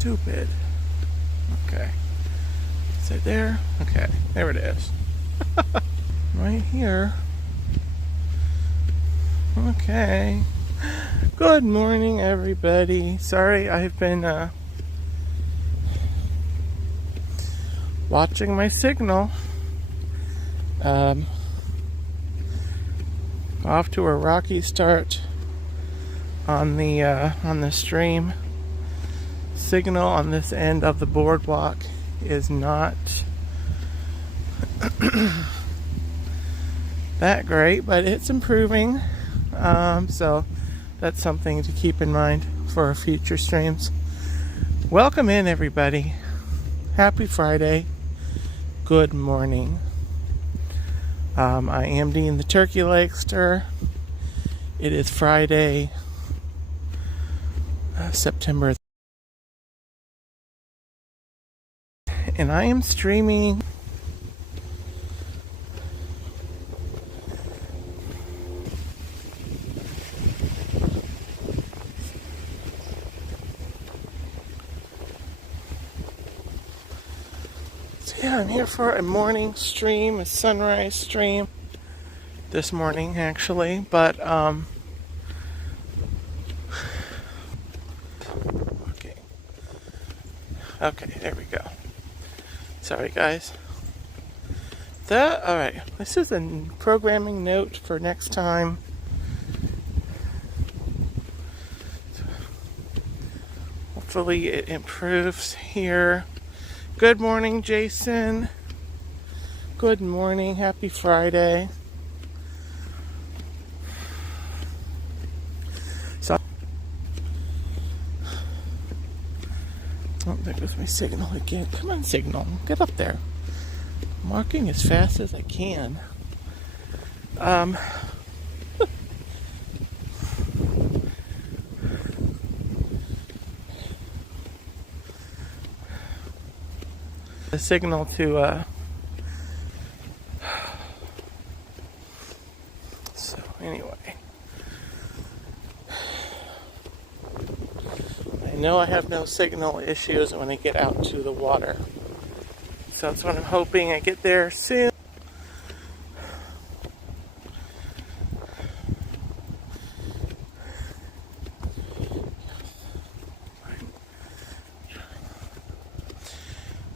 stupid. Okay. Is it there? Okay, there it is. Right here. Okay. Good morning, everybody. Sorry, I've been watching my signal. Off to a rocky start on the stream. Signal on this end of the boardwalk is not that great, but it's improving. So that's something to keep in mind for future streams. Welcome in, everybody. Happy Friday. Good morning. I am Dean the Turkey Legster. It is Friday, September, and I am streaming I'm here for a morning stream, a sunrise stream this morning actually, but okay, there we go. Sorry guys. Alright, this is a programming note for next time. Hopefully it improves here. Good morning, Jason. Good morning. Happy Friday. So, oh, there goes my signal again. Come on, signal. Get up there. I'm walking as fast as I can. The signal to so anyway, I know I have no signal issues when I get out to the water, so that's what I'm hoping. I get there soon.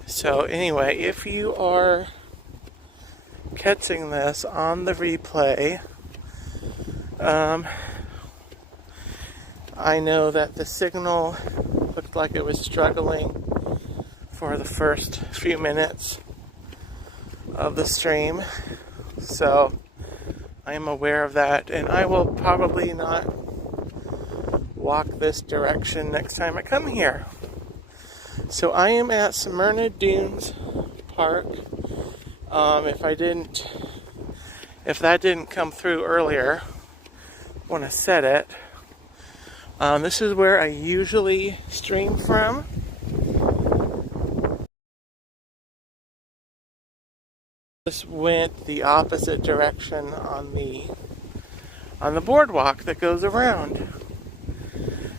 So anyway, if you are catching this on the replay, I know that the signal looked like it was struggling for the first few minutes of the stream, so I am aware of that, and I will probably not walk this direction next time I come here. So I am at Smyrna Dunes Park. If that didn't come through earlier when I said it, this is where I usually stream from. Just went the opposite direction on the boardwalk that goes around,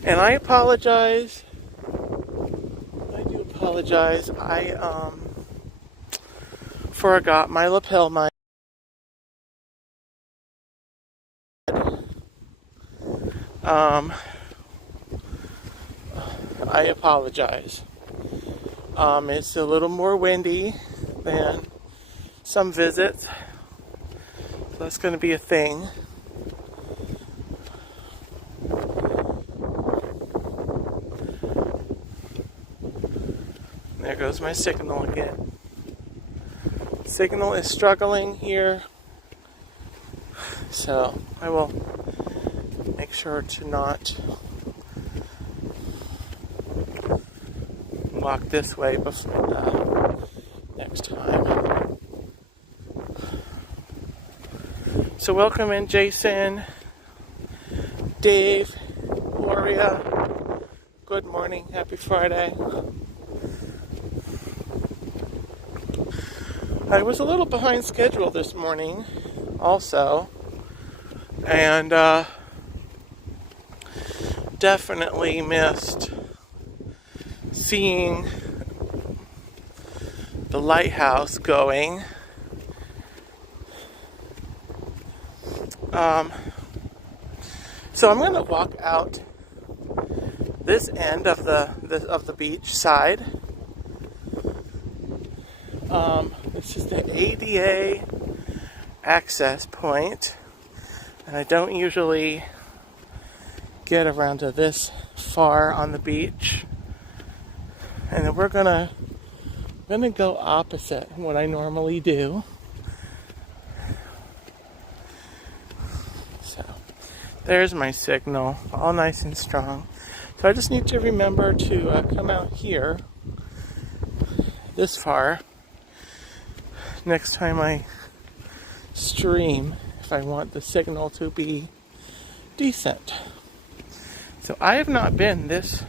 and I apologize. I forgot my lapel mic. I apologize. It's a little more windy than some visits, so that's going to be a thing. There goes my signal again. Signal is struggling here, so I will make sure to not walk this way before next time. So welcome in, Jason, Dave, Gloria. Good morning. Happy Friday. I was a little behind schedule this morning also, and definitely missed seeing the lighthouse going. So I'm going to walk out this end of the beach side. This is the ADA access point, and I don't usually get around to this far on the beach. And then we're gonna go opposite what I normally do. So there's my signal, all nice and strong. So I just need to remember to come out here this far next time I stream if I want the signal to be decent. So I have not been this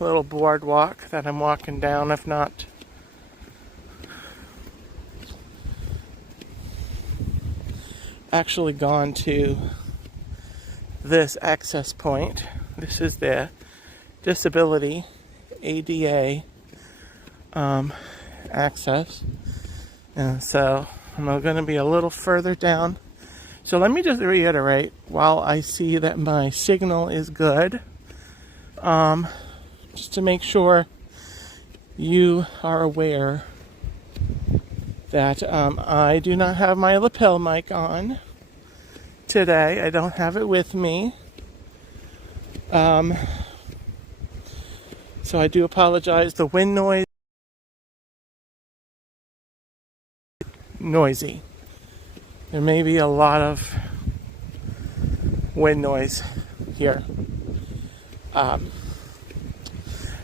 little boardwalk that I'm walking down. I've not actually gone to this access point. This is the disability ADA access, and so I'm going to be a little further down. So let me just reiterate while I see that my signal is good, just to make sure you are aware that I do not have my lapel mic on today. I don't have it with me. So I do apologize. The wind noise noisy. There may be a lot of wind noise here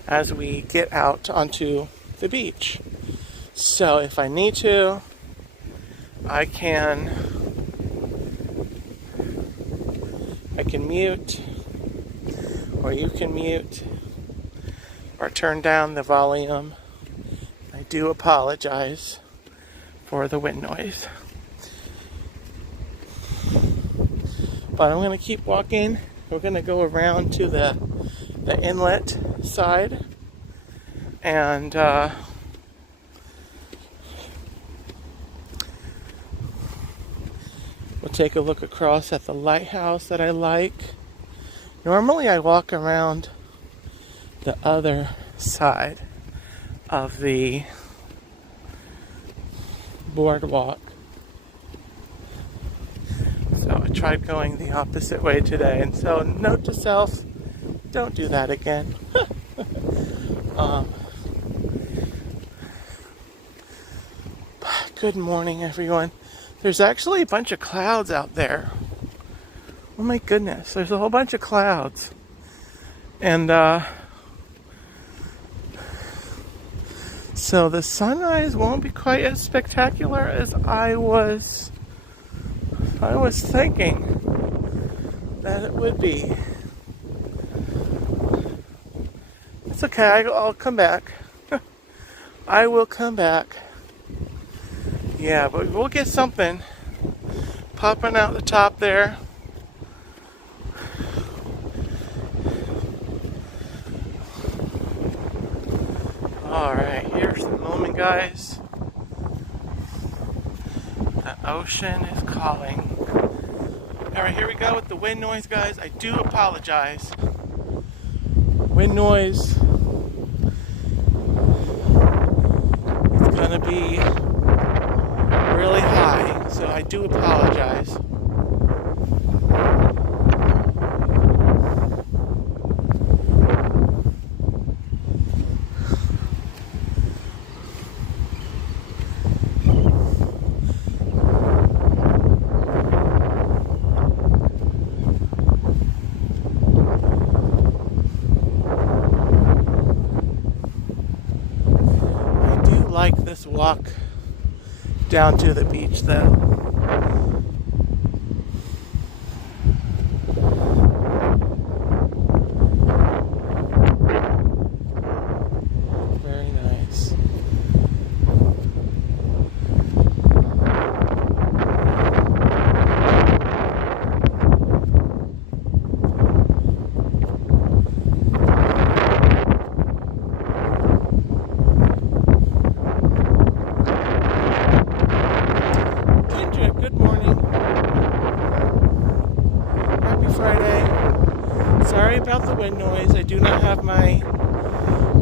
as we get out onto the beach. So if I need to, I can mute, or you can mute, or turn down the volume. I do apologize for the wind noise. But I'm going to keep walking. We're going to go around to the inlet side, and we'll take a look across at the lighthouse that I like. Normally I walk around the other side of the boardwalk. So I tried going the opposite way today, and so note to self, don't do that again. Good morning, everyone. There's actually a bunch of clouds out there. Oh my goodness, there's a whole bunch of clouds. And so the sunrise won't be quite as spectacular as I was thinking that it would be. It's okay, I'll come back. I will come back. Yeah, but we'll get something popping out the top there. Alright, here's the moment, guys. The ocean is calling. Alright, here we go with the wind noise, guys. I do apologize. Wind noise is gonna be really high, so I do apologize. Like this walk down to the beach though. Very nice.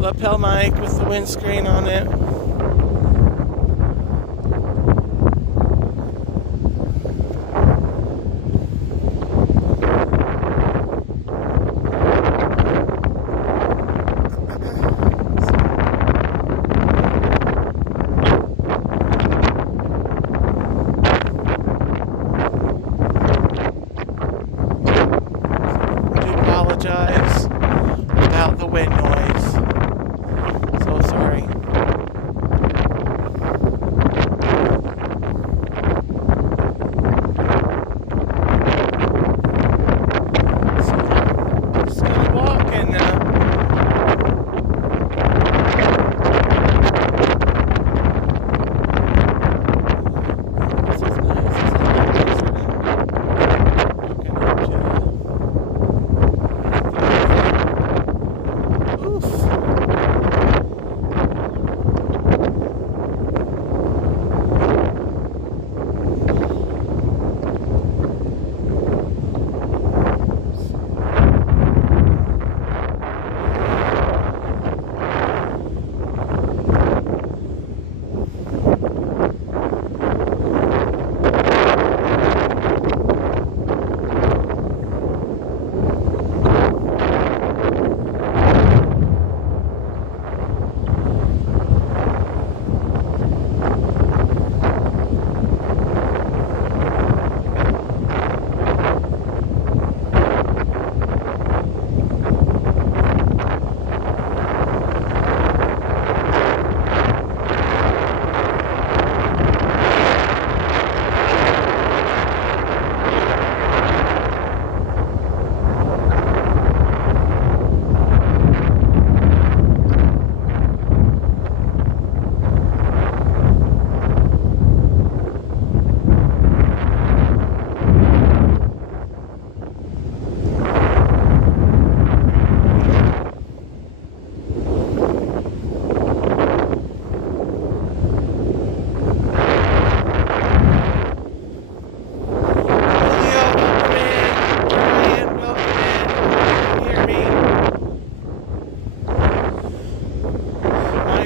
lapel mic with the windscreen on it. Apologize about the wind noise. So sorry. So, I'm just gonna walk and this is nice. This is walking up to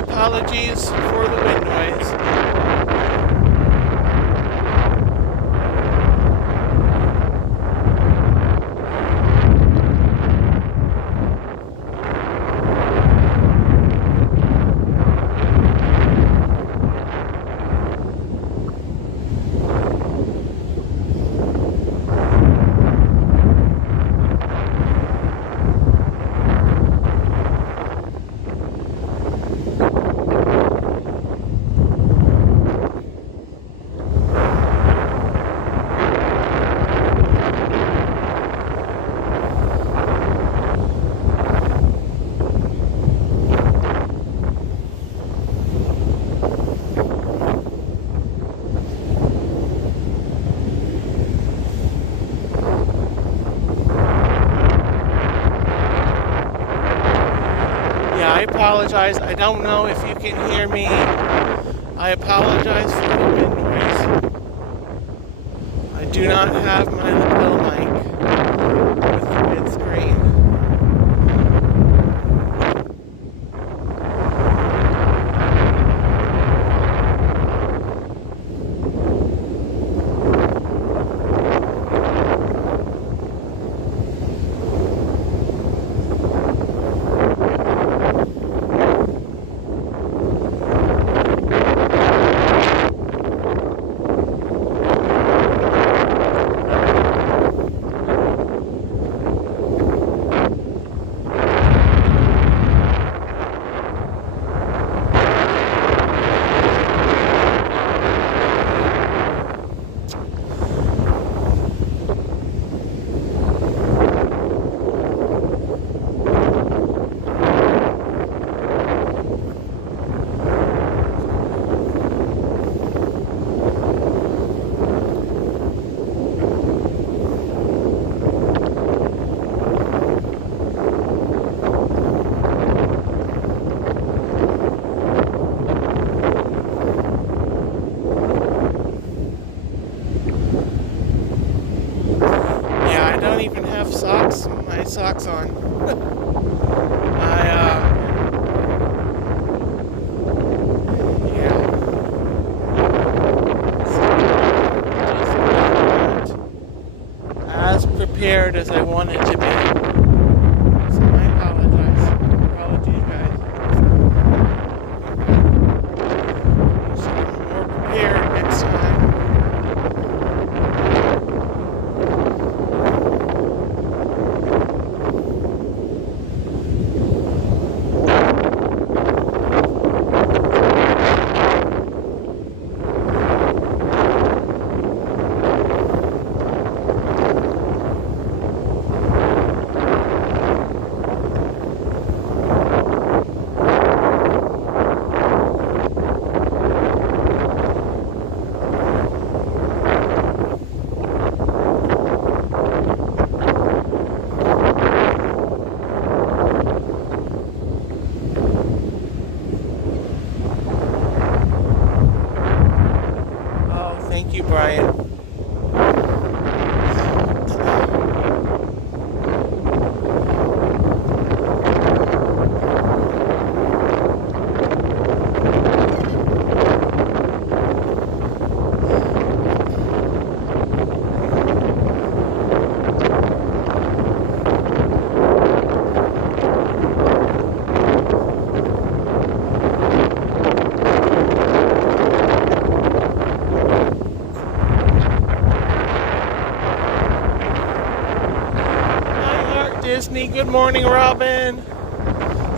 apologies for the wind noise. I apologize. I don't know if you can hear me. I apologize for the wind noise. I do not have my lapel mic with the windscreen. Socks on. hard as I want it to be. So I apologize. Apologies, guys. So I'm more prepared next time. Thank you, Brian. Disney, good morning, Robin.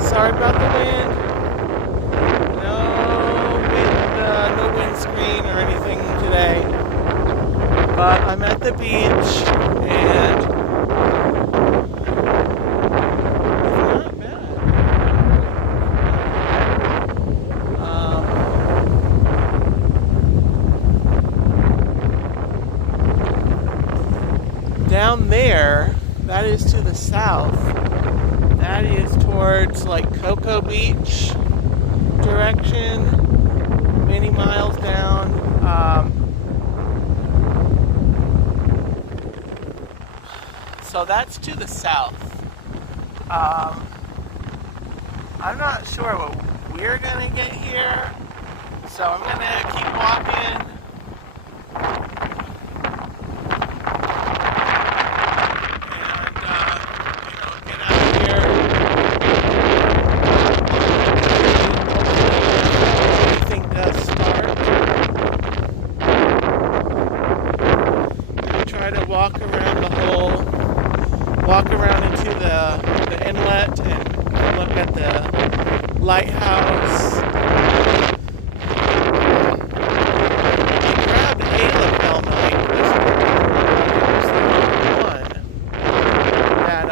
Sorry about the wind. No windscreen or anything today. But I'm at the beach and it's not bad. Down there, that is to the south. That is towards like Cocoa Beach direction, many miles down. So that's to the south. I'm not sure what we're gonna get here, so I'm gonna keep walking. Walk around into the inlet and look at the lighthouse. I grabbed a lapel knife this morning. There's the one that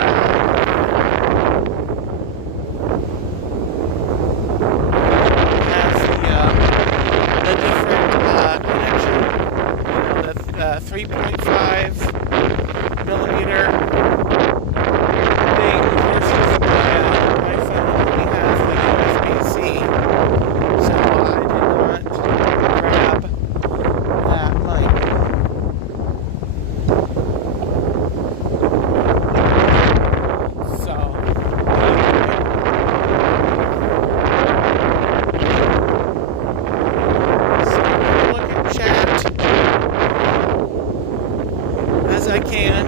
has the different connection, the 3.5 millimeter. I can.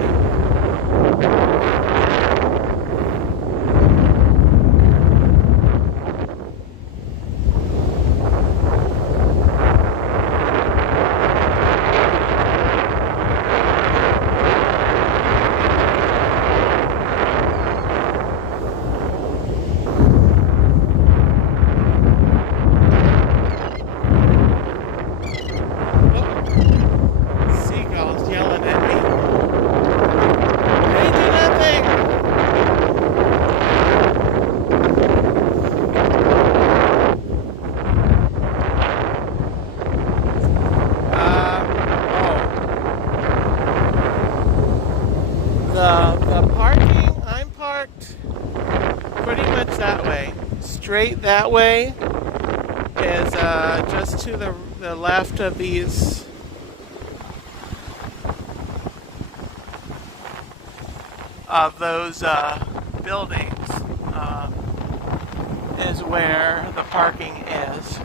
Seagulls yelling at me. The parking, I'm parked pretty much that way. Straight that way is just to the left of these those buildings is where the parking is.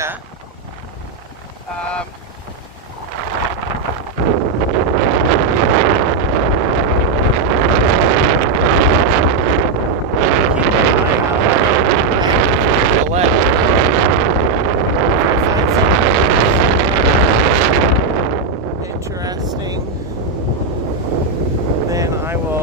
kinda. Interesting, then I will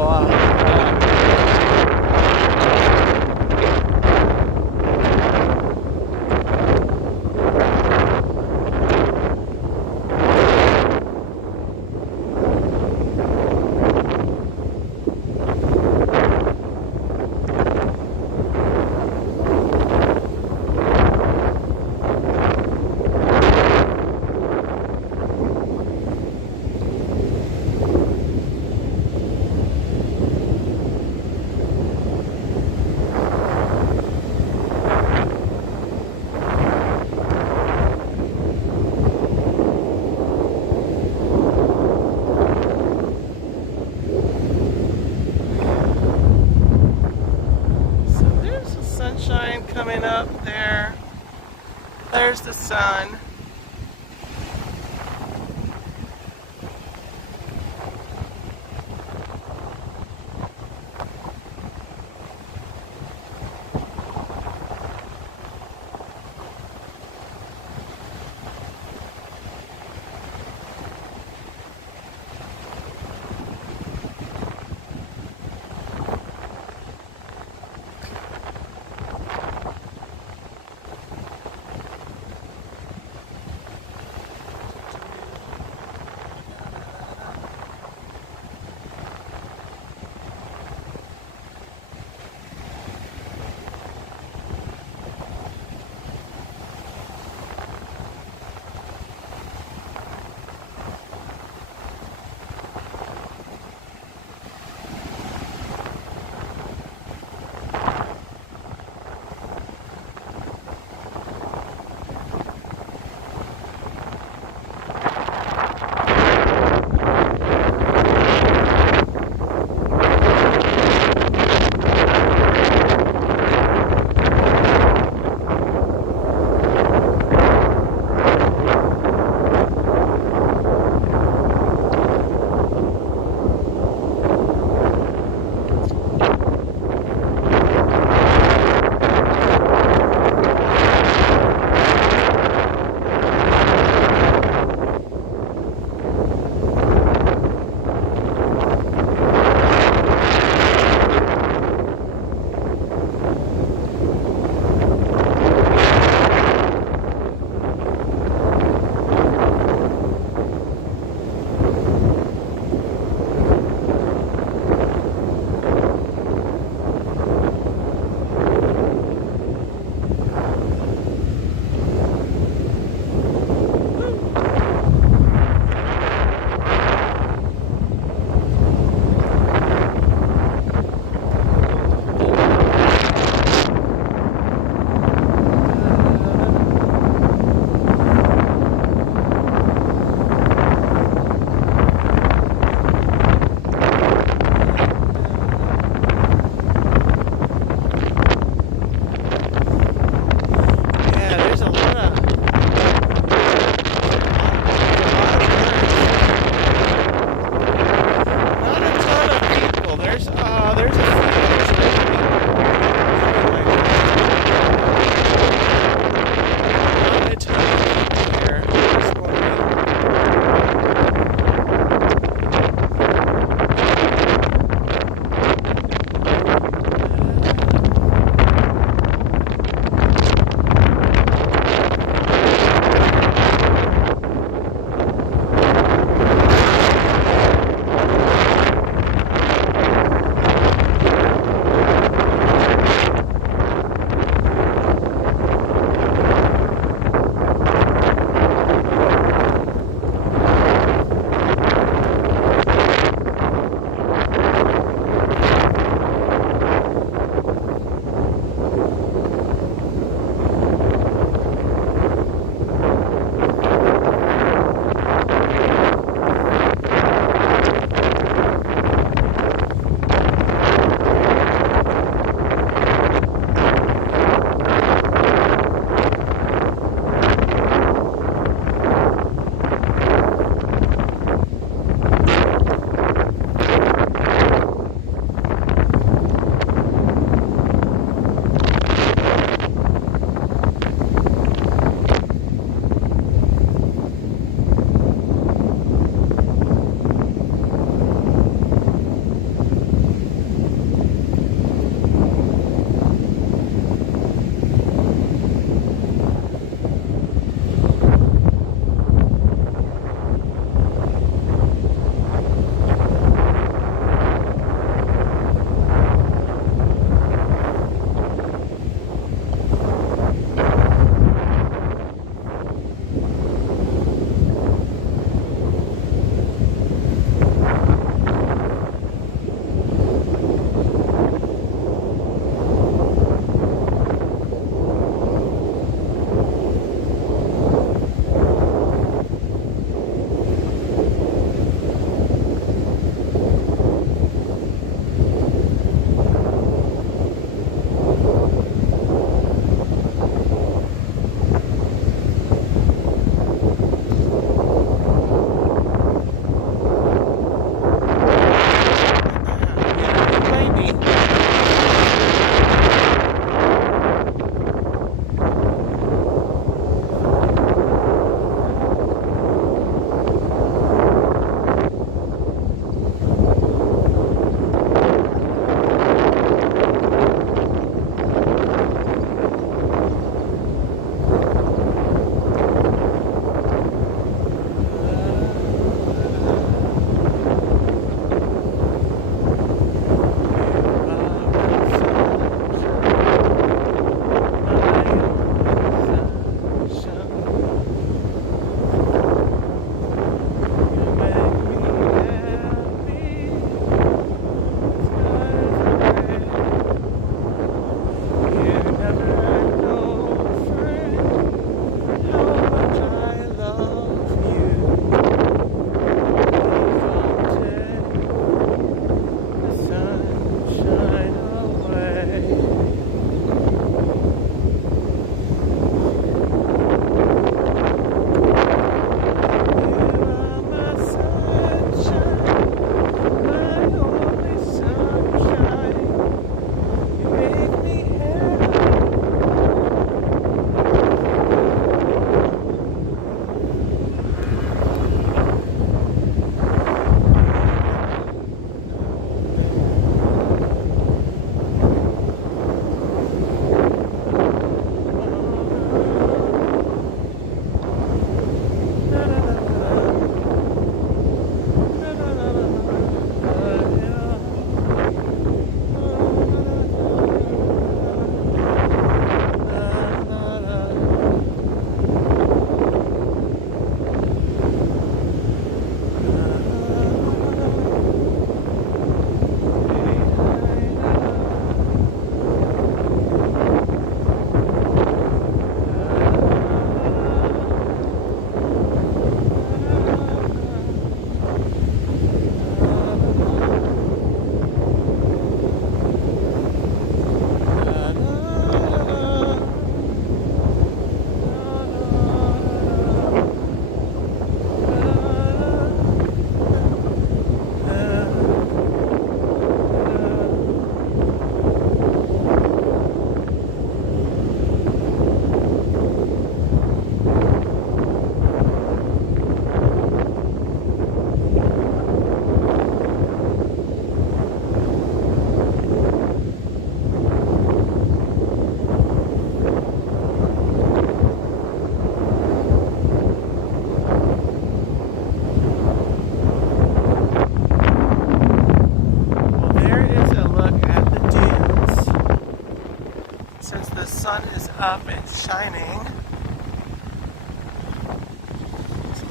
sunshine coming up there. There's the sun.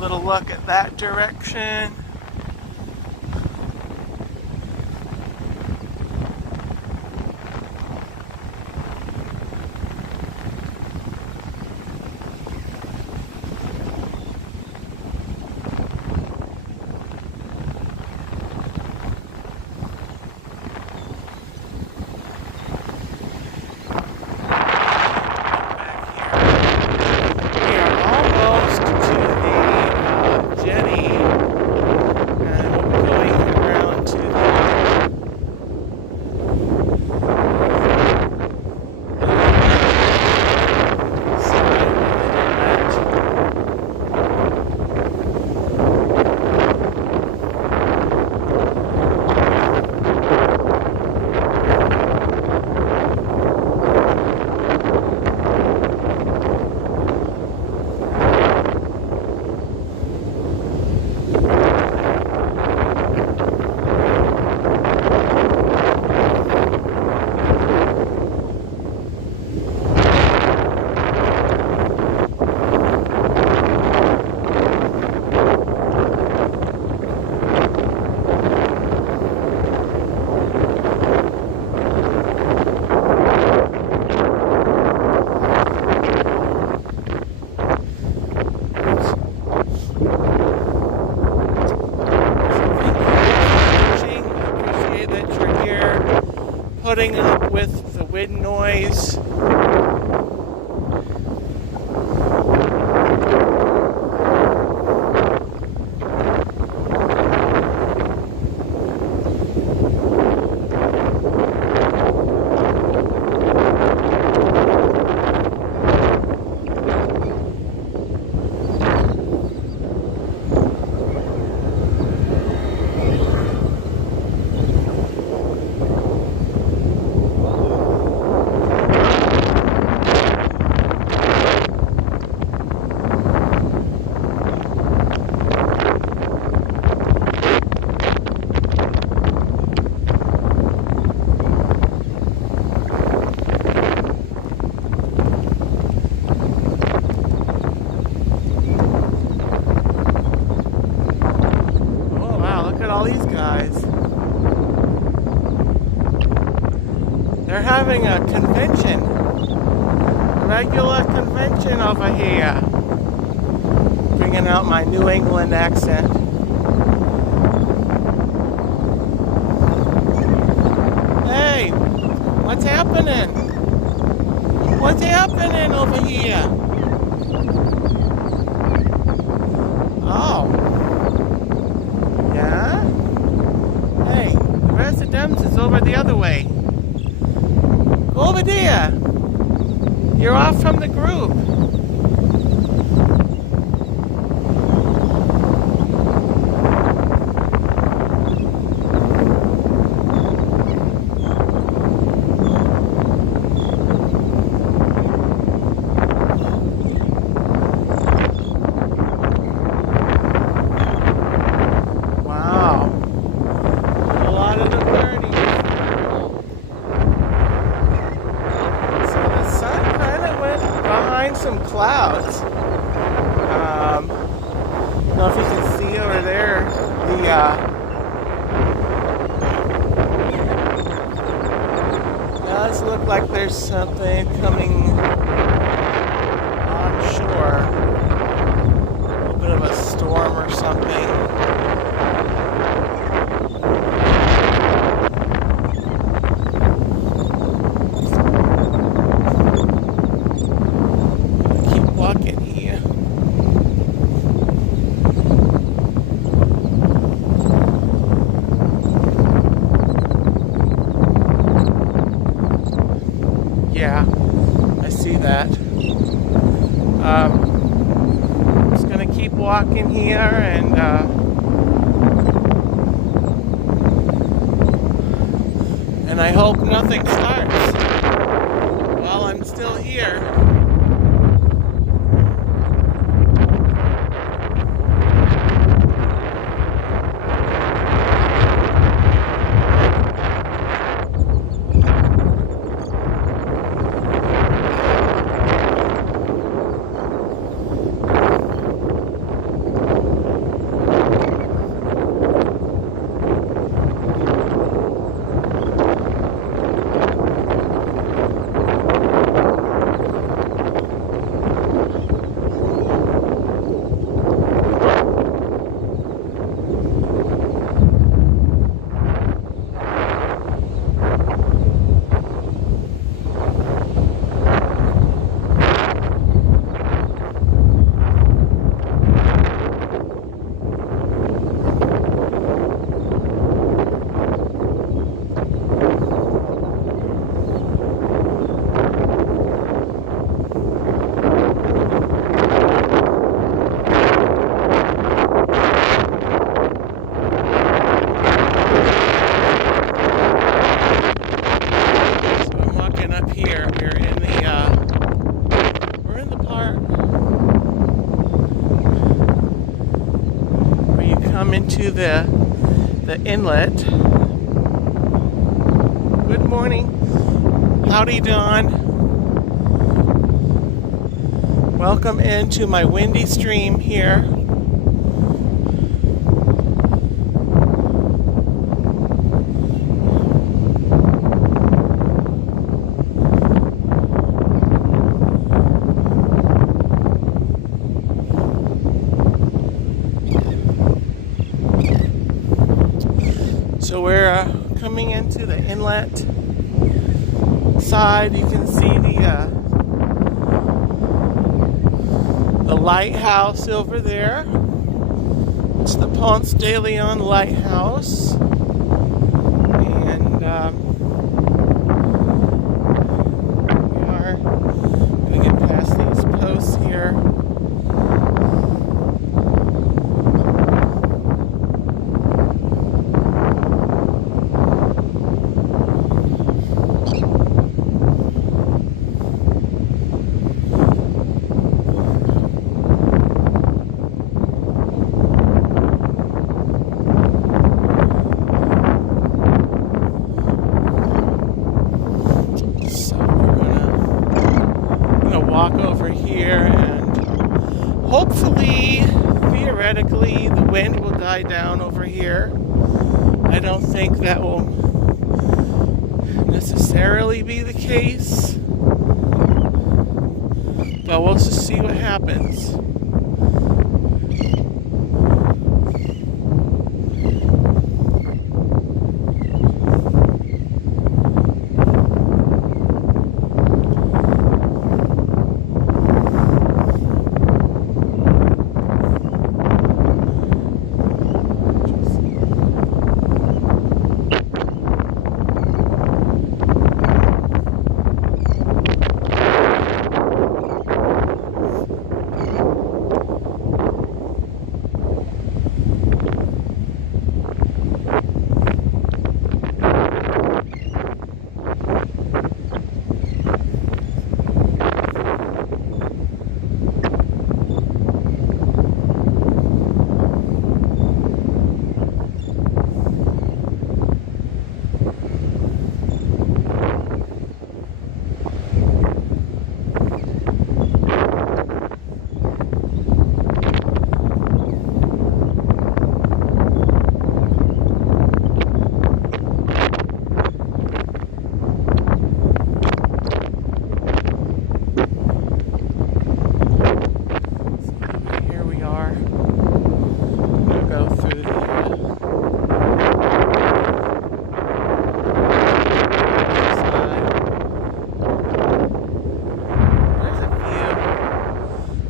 little look at that direction. Putting up with the wind noise. All these guys. They're having a convention. A regular convention over here. Bringing out my New England accent. Hey, what's happening? What's happening over here? Oh. Yeah? Hey, the rest of them is over the other way. Go over there. You're off from the group. Some clouds. I don't know if you can see over there does look like there's something coming on shore. A little bit of a storm or something. Yeah, I see that. I'm just gonna keep walking here and I hope nothing starts while I'm still here. come into the inlet. Good morning. Howdy, Dawn. Welcome into my windy stream here. So we're coming into the inlet side. You can see the lighthouse over there. It's the Ponce de Leon Lighthouse. And we are going to get past these posts here. Walk over here, and hopefully, theoretically, the wind will die down over here. I don't think that will necessarily be the case, but we'll just see what happens.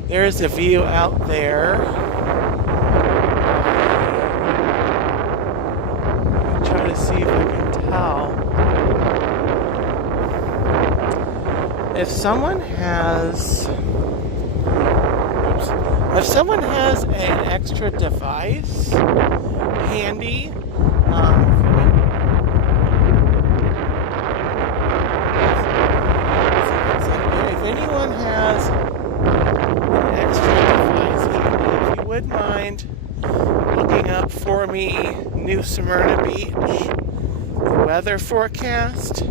There's a view out there. I'll try to see if I can tell. If someone has an extra device handy, if anyone has would mind looking up for me New Smyrna Beach, the weather forecast.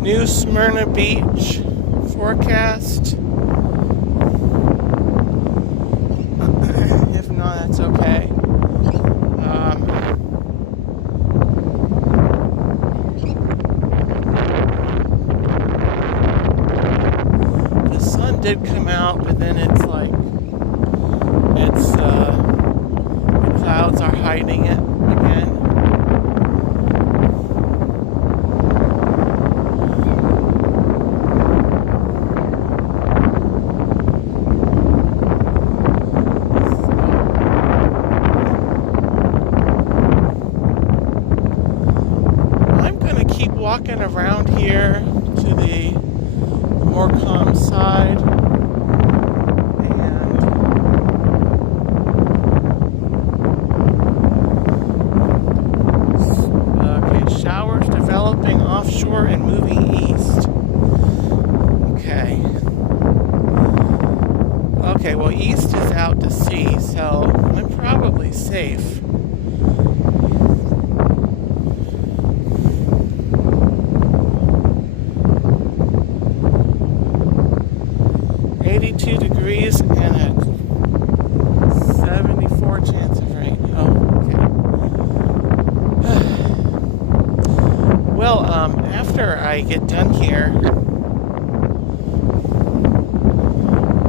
New Smyrna Beach forecast. If not, that's okay. Did come out, but then it's like the clouds are hiding it again. I'm gonna keep walking around here to the more calm side. well, east is out to sea, so I'm probably safe. Degrees and a 74 chance of rain. Oh, okay. Well, after I get done here,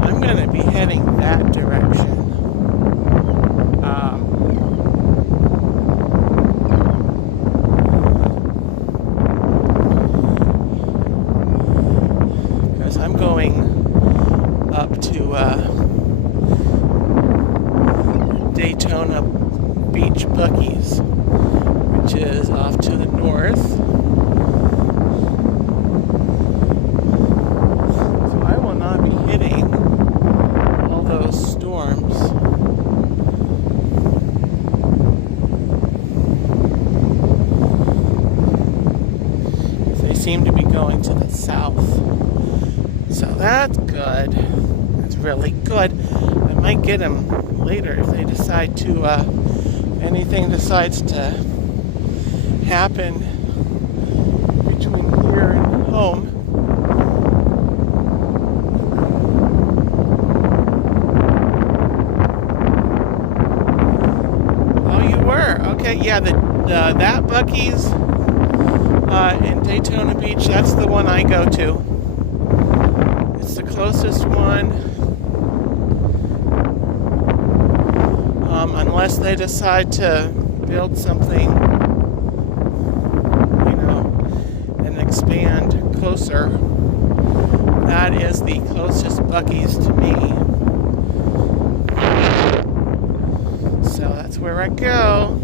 I'm going to be heading that direction. Because I'm going up to Daytona Beach Buc-ee's, which is off to the north. So I will not be hitting all those storms. They seem to be going to the south. So that's good. That's really good. I might get them later if they decide to, anything decides to happen between here and home. Oh, you were? Okay, yeah, that Buc-ee's in Daytona Beach, that's the one I go to. It's the closest one. Unless they decide to build something, and expand closer. That is the closest Buc-ee's to me. So that's where I go.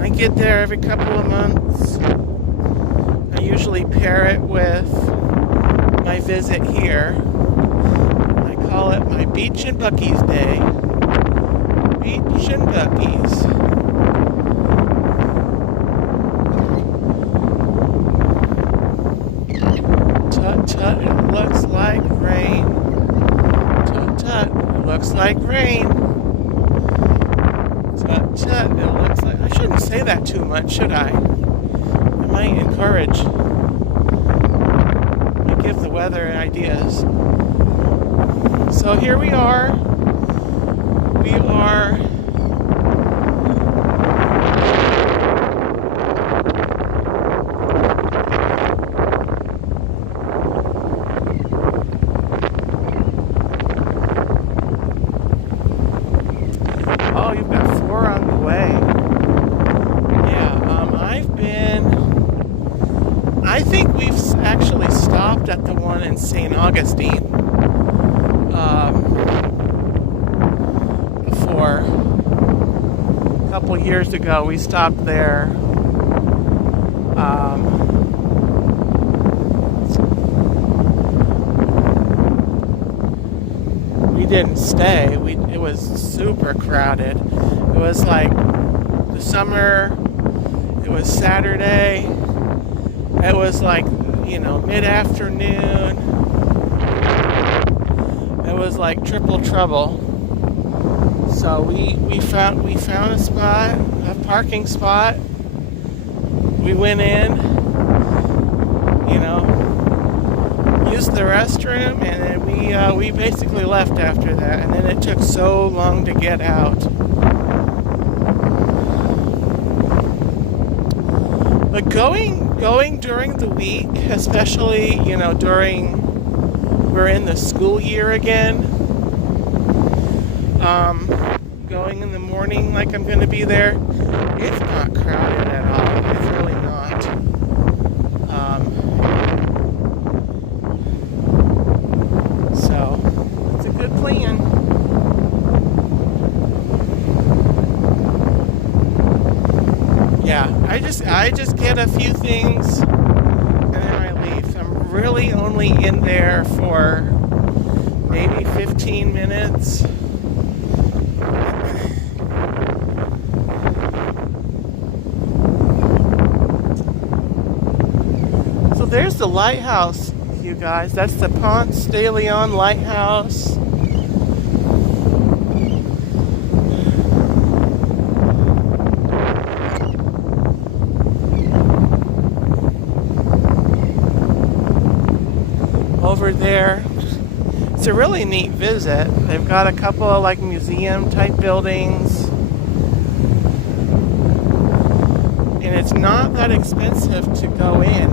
I get there every couple of months. I usually pair it with my visit here. I call it my Beach and Buc-ee's Day. Beach and Buc-ee's. Tut tut, it looks like rain. Tut tut, it looks like rain. Tut tut, it looks like... I shouldn't say that too much, should I? I might encourage. I give the weather ideas. So here we are. We are oh, you've got 4 on the way. Yeah, I think we've actually stopped at the one in St. Augustine. A couple years ago, we stopped there. We didn't stay. It was super crowded. It was like the summer. It was Saturday. It was like, mid-afternoon. It was like triple trouble. So we found a spot, a parking spot. We went in, used the restroom, and then we basically left after that. And then it took so long to get out. But going during the week, especially we're in the school year again. Going in the morning like I'm going to be there, it's not crowded at all. It's really not. So, it's a good plan. Yeah, I just get a few things and then I leave. I'm really only in there for maybe 15 minutes. There's the lighthouse, you guys. That's the Ponce de Leon lighthouse. over there. It's a really neat visit. They've got a couple of like museum type buildings. And it's not that expensive to go in.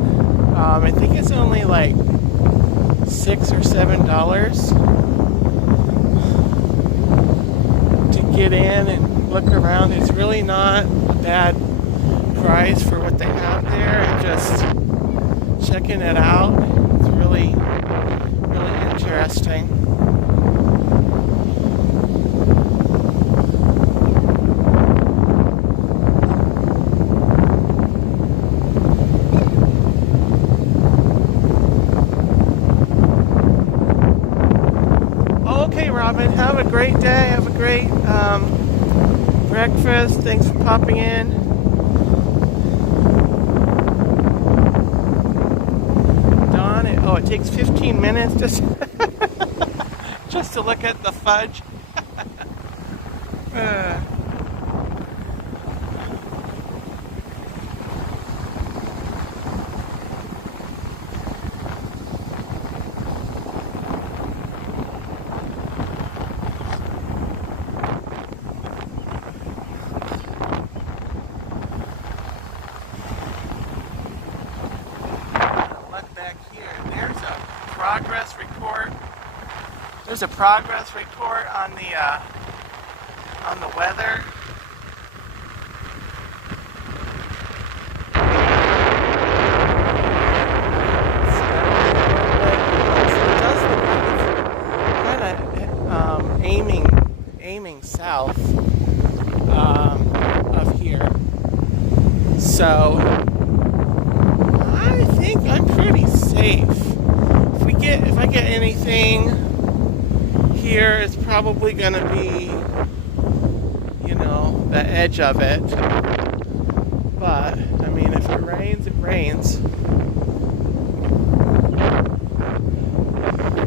I think it's only like $6 or $7 to get in and look around. It's really not a bad price for what they have there, and just checking it out. It's really, really interesting. Okay, Robin, have a great day. Have a great breakfast. Thanks for popping in. Dawn, it takes 15 minutes just just to look at the fudge. Progress report. There's a progress report on the weather. It does look like it's kind of aiming south of here. So I think I'm pretty safe. If I get anything here, it's probably going to be, the edge of it. But, I mean, if it rains, it rains.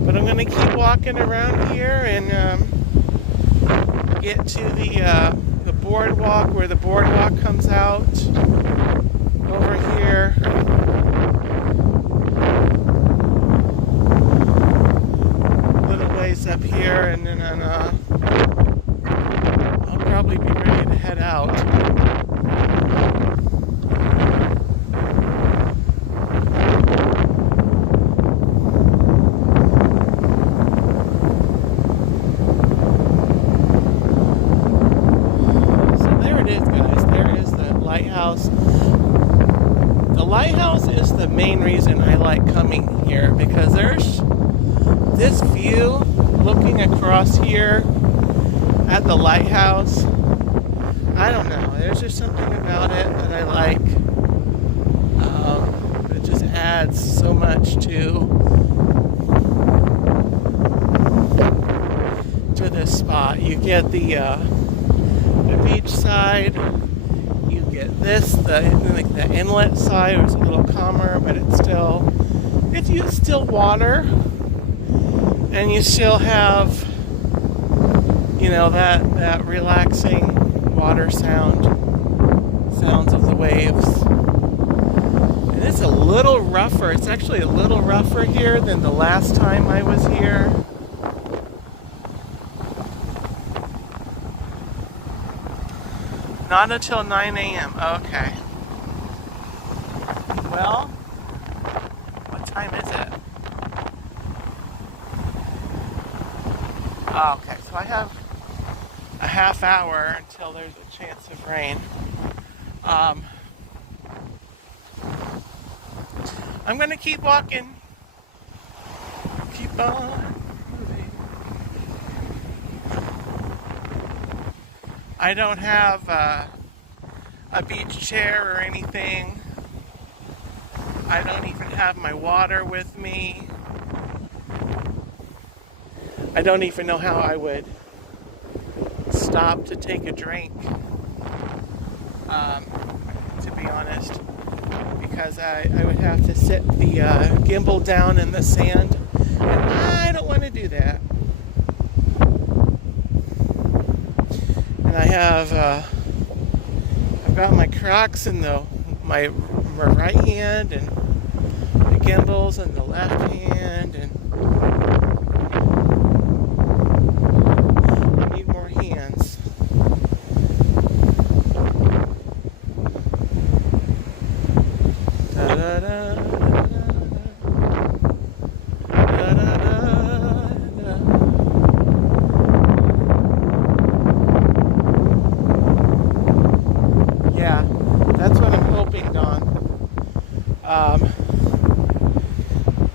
But I'm going to keep walking around here and get to the boardwalk, where the boardwalk comes out over here. Up here, and then I'll probably be ready to head out. So there it is, guys. There is the lighthouse. The lighthouse is the main reason I like coming here, because there's this view looking across here at the lighthouse. I don't know, there's just something about it that I like. It just adds so much to this spot. You get the beach side, you get this, the inlet side, it's a little calmer, but it's still water. And you still have, that relaxing water sounds of the waves. And it's a little rougher. It's actually a little rougher here than the last time I was here. Not until 9 a.m. Okay. Well, what time is it? Okay, so I have a half hour until there's a chance of rain. I'm going to keep walking. Keep on moving. I don't have a beach chair or anything. I don't even have my water with me. I don't even know how I would stop to take a drink, to be honest, because I would have to sit the gimbal down in the sand, and I don't want to do that. And I've got my Crocs in my right hand, and the gimbals in the left hand, and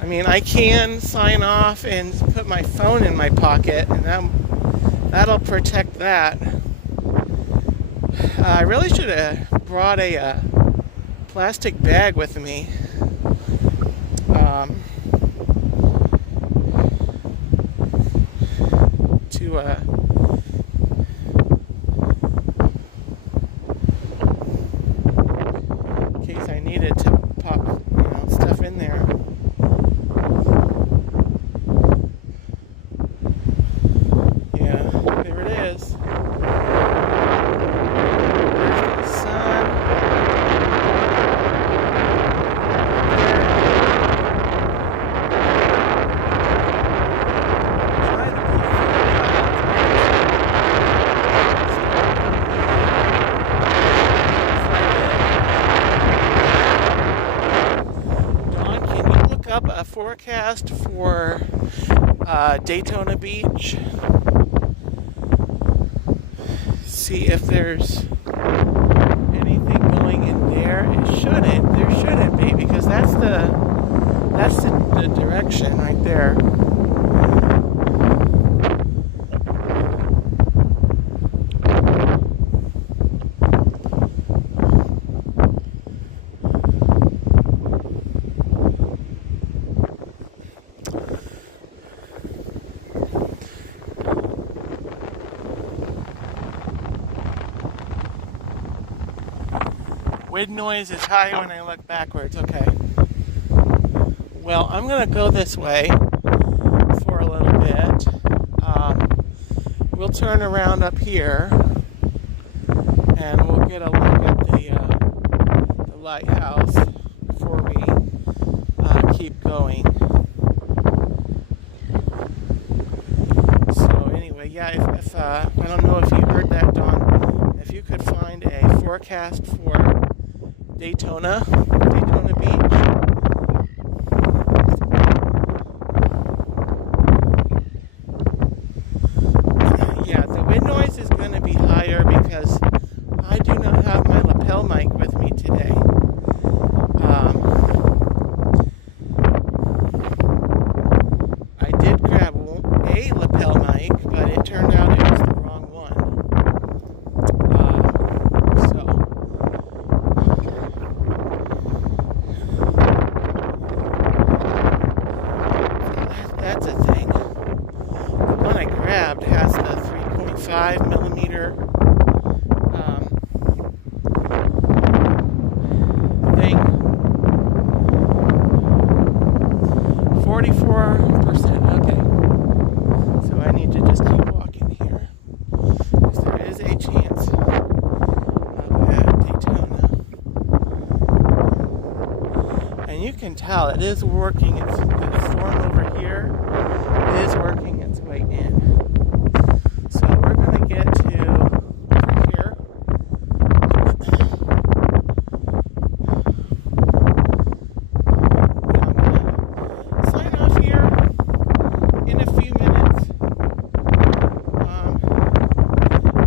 mean, I can sign off and put my phone in my pocket, and that'll protect that. I really should have brought a plastic bag with me. In case I needed to pop, stuff in there. Yeah, there it is. There's the sun. Up a forecast for Daytona Beach. See if there's anything going in there. There shouldn't be, because that's the direction right there. Wind noise is high when I look backwards. Okay. Well, I'm going to go this way for a little bit. We'll turn around up here and we'll get a look at the lighthouse before we keep going. So anyway, yeah, if I don't know if you heard that, Dawn, if you could find a forecast for Daytona Beach. Yeah, the wind noise is going to be higher because I do not have my lapel mic with me today. I did grab a lapel mic, but it turned out it was the wrong one. That's a thing. The one I grabbed has the 3.5 millimeter thing. 44%. Okay. So I need to just keep walking here, because there is a chance at Daytona. And you can tell it is working. The storm over here is working its way in. So we're going to get to over here. I'm going to sign off here in a few minutes.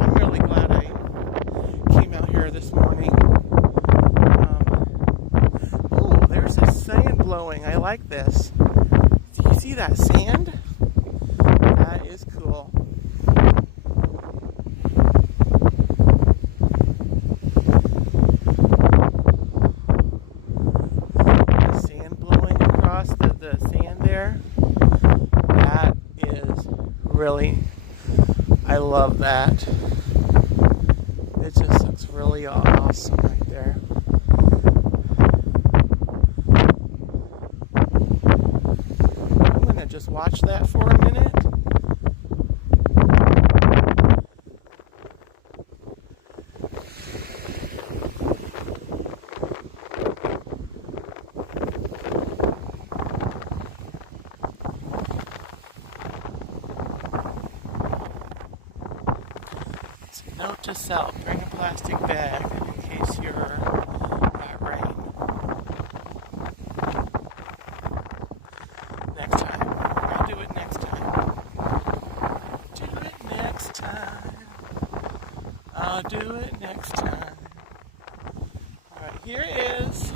I'm really glad I came out here this morning. Oh, there's a sand blowing. I like this. Do you see that sand? That is cool. The sand blowing across the sand there. That is really, I love that. It just looks really awesome right there. Just watch that for a minute. So note to self, bring a plastic bag in case you're got rain. Next time. I'll do it next time. Do it next time. I'll do it next time. Alright, here it is.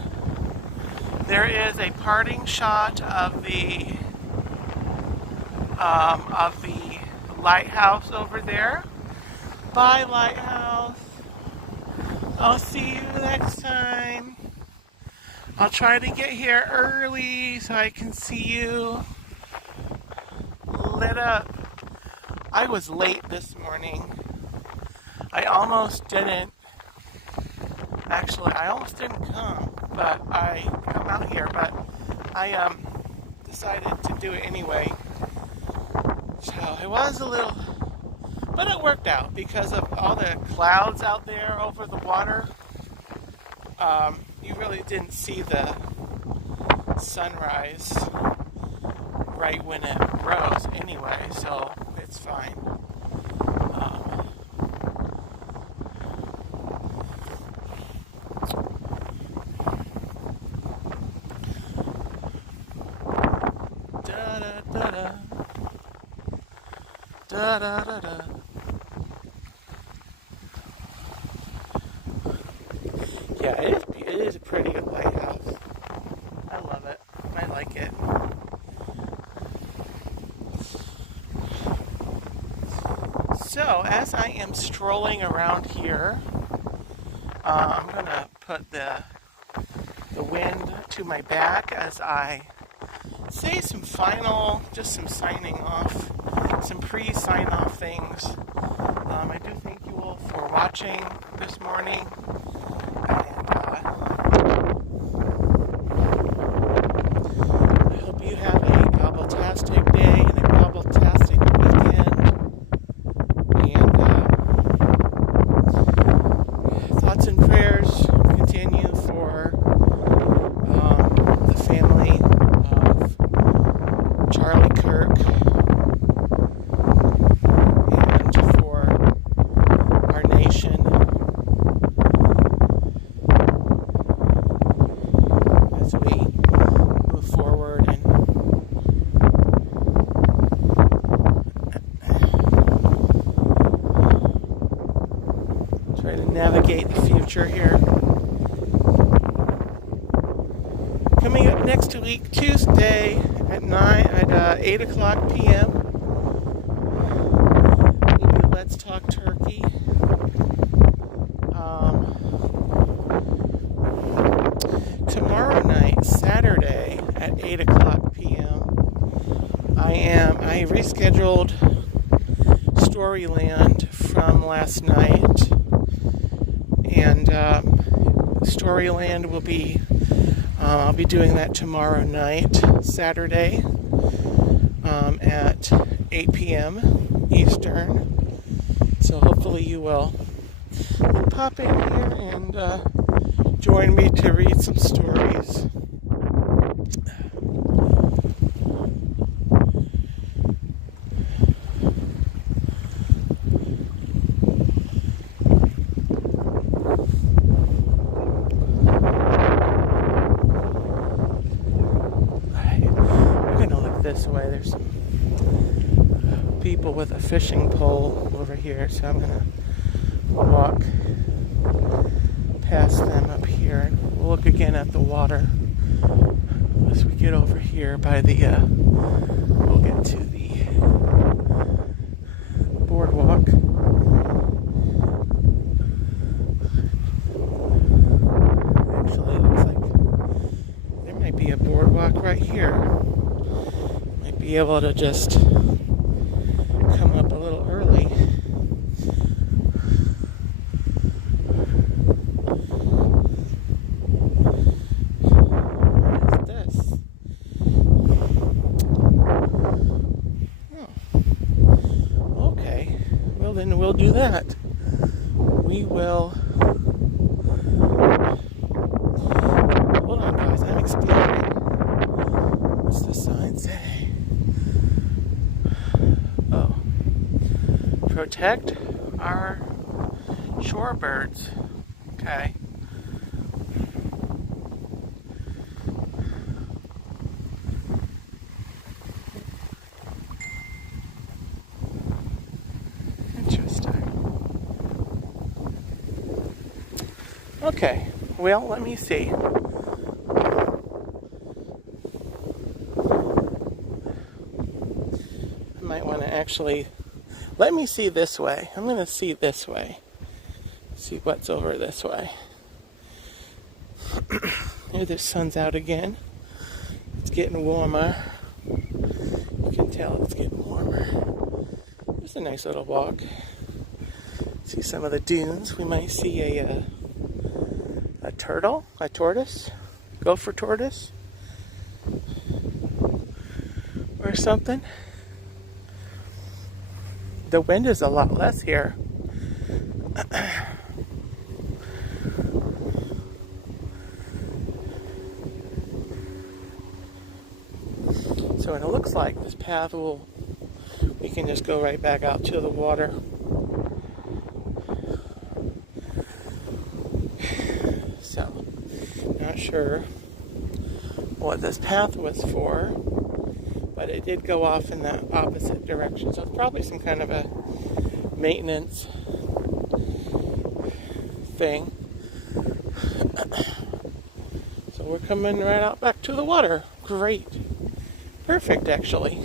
there is a parting shot of the lighthouse over there. Bye, lighthouse. I'll see you next time. I'll try to get here early so I can see you lit up. I was late this morning. I almost didn't come, but I come out here, but I decided to do it anyway. So it was a little, but it worked out because of all the clouds out there over the water. You really didn't see the sunrise right when it rose anyway, so it's fine. Da da da da. Yeah, it is a pretty lighthouse. I love it. I like it. So, as I am strolling around here, I'm gonna put the wind to my back as I say some signing off, some pre-sign off things. I do thank you all for watching this morning, and I hope you have a gobbletastic day and a gobbletastic weekend, and thoughts and prayers continue for the family of Charlie Kirk, and for our nation as we move forward and try to navigate the future here. Coming up next week, Tuesday at 8 o'clock p.m. will be Let's Talk Turkey. Tomorrow night, Saturday at 8 o'clock p.m. I rescheduled Storyland from last night, and Storyland will be I'll be doing that tomorrow night, Saturday, at 8 p.m. Eastern. So hopefully you will pop in here and join me to read some stories. This way, there's some people with a fishing pole over here, so I'm gonna walk past them up here and we'll look again at the water as we get over here by the we'll get to the boardwalk. Actually, it looks like there might be a boardwalk right here. Be able to just come up a little early. What is this? Oh. Okay. Well, then we'll do that. We will. Hold on, guys. I'm exploring. What's the sign say? Protect our shorebirds. Okay. Interesting. Okay. Well, let me see. might want to actually, let me see this way. I'm going to see this way. See what's over this way. Here the sun's out again. It's getting warmer. You can tell it's getting warmer. It's a nice little walk. See some of the dunes. We might see a turtle, a tortoise, gopher tortoise, or something. The wind is a lot less here. So it looks like this path we can just go right back out to the water. So, not sure what this path was for, but it did go off in that opposite direction. So it's probably some kind of a maintenance thing. So we're coming right out back to the water. Great. Perfect, actually.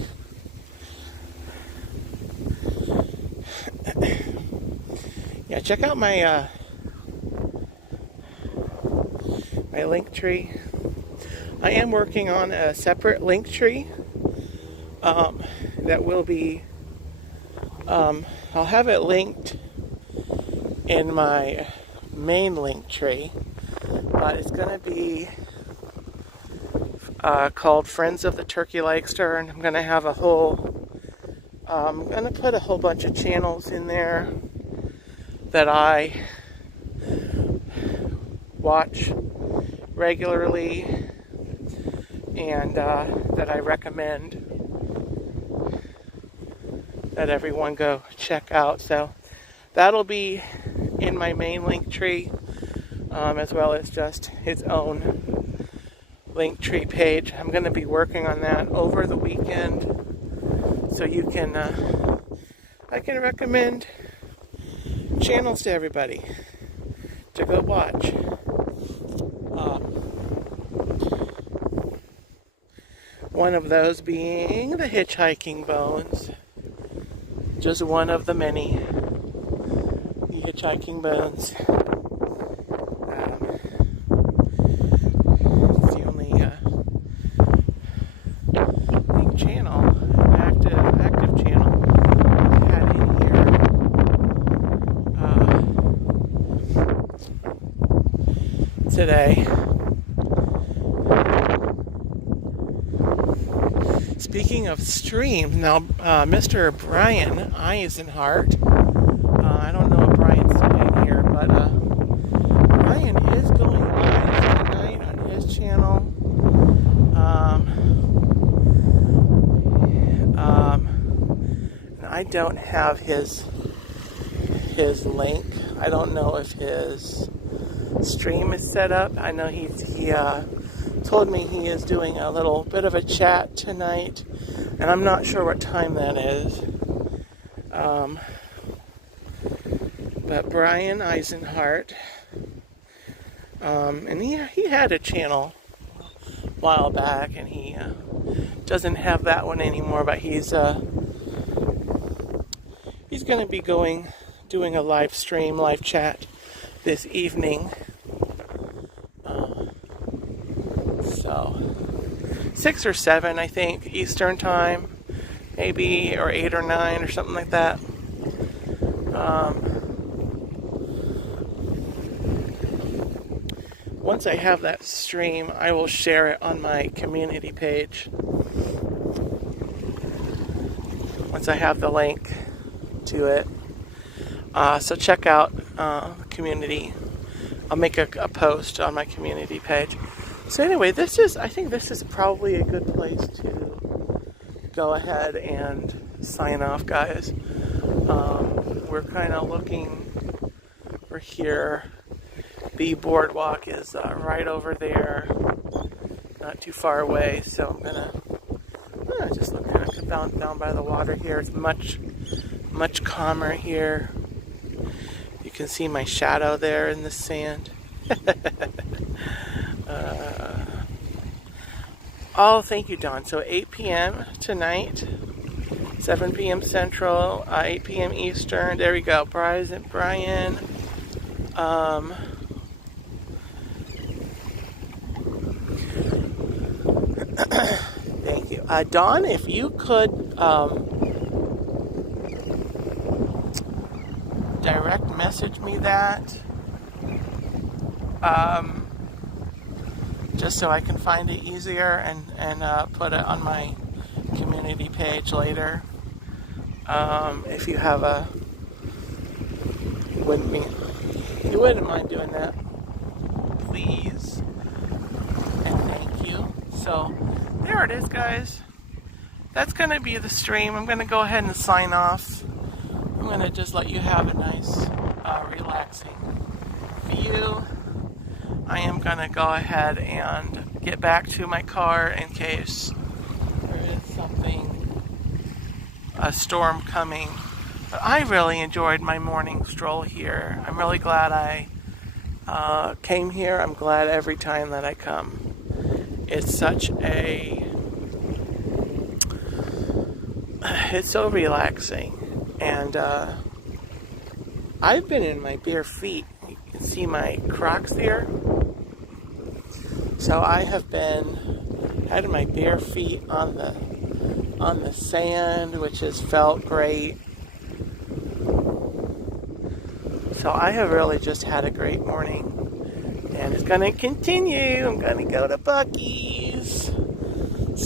Yeah, check out my my link tree. I am working on a separate link tree that will be I'll have it linked in my main link tree, but it's going to be called Friends of the Turkey Legster, and I'm going to have I'm going to put a whole bunch of channels in there that I watch regularly and that I recommend that everyone go check out. So that'll be in my main link tree, as well as just its own link tree page. I'm going to be working on that over the weekend, so you can I can recommend channels to everybody to go watch. One of those being the Hitchhiking Bones, just one of the many. The Hitchhiking Bones. Today. Speaking of streams, now Mr. Brian Eisenhart, I don't know if Brian's still in here, but Brian is going live tonight on his channel. And I don't have his link. I don't know if his stream is set up. I know he told me he is doing a little bit of a chat tonight, and I'm not sure what time that is. But Brian Eisenhart, and he had a channel a while back, and he doesn't have that one anymore. But he's going to be doing a live stream, live chat this evening. So 6 or 7, I think, Eastern time, maybe, or 8 or 9 or something like that. Once I have that stream, I will share it on my community page. Once I have the link to it. So check out community. I'll make a post on my community page. So anyway, I think this is probably a good place to go ahead and sign off, guys. We're kind of looking for here. The boardwalk is right over there, not too far away. So I'm gonna just look kind of down by the water here. It's much calmer here. You can see my shadow there in the sand. Oh, thank you, Don. So 8 p.m. tonight, 7 p.m. Central, 8 p.m. Eastern. There we go. Brian. Thank you. Dawn, if you could direct message me that, just so I can find it easier and put it on my community page later. If you have you wouldn't mind doing that, please, and thank you. So there it is, guys. That's going to be the stream. I'm going to go ahead and sign off. I'm going to just let you have a nice, relaxing view. I am going to go ahead and get back to my car in case there is a storm coming. But I really enjoyed my morning stroll here. I'm really glad I came here. I'm glad every time that I come. It's so relaxing. And I've been in my bare feet. You can see my Crocs there. So I have had my bare feet on the sand, which has felt great. So I have really just had a great morning, and it's going to continue. I'm going to go to Buc-ee's.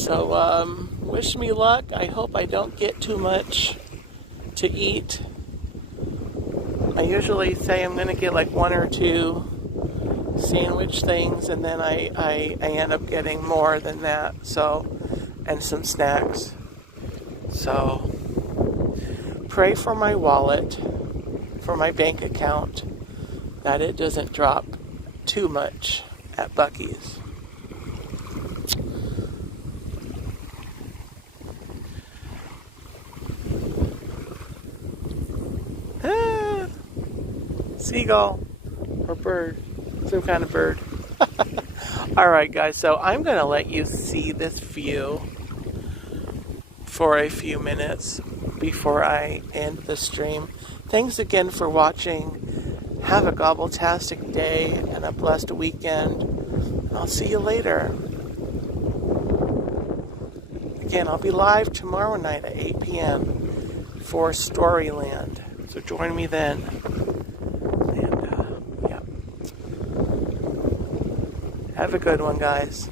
So wish me luck. I hope I don't get too much to eat. I usually say I'm going to get like 1 or 2 sandwich things, and then I end up getting more than that, and some snacks. So pray for my wallet, for my bank account, that it doesn't drop too much at Buc-ee's. Seagull or bird. Some kind of bird. Alright guys, so I'm going to let you see this view for a few minutes before I end the stream. Thanks again for watching. Have a gobbletastic day and a blessed weekend. I'll see you later. Again, I'll be live tomorrow night at 8 p.m. for Storyland. So join me then. Have a good one, guys.